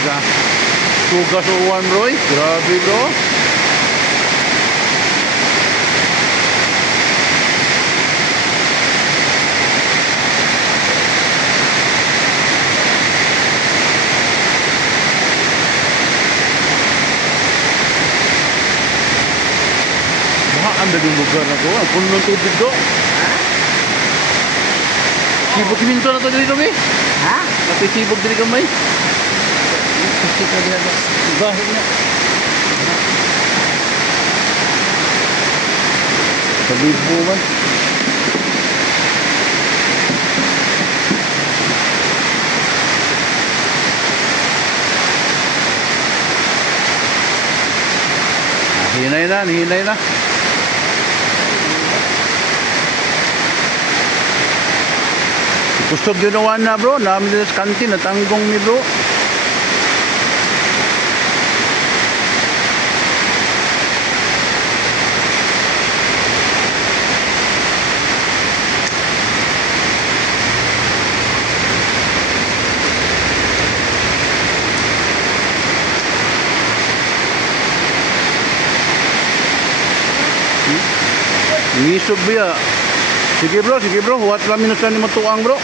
Teka. Tugas uwan bro. Grabe bro. Ang daging lugar na to. Ang puno ng tubig do. Sibog kiminto na to dito kami. Ha? Sibog dito kami. Kasi ko dito. Bahid na. Sabibo man. Hinay na, hinay na. Gusto ginawa na bro, namin nila sa kantin at anggong ni bro. Ngisog biya. Sige bro, huwat lang minusan ni matuang bro.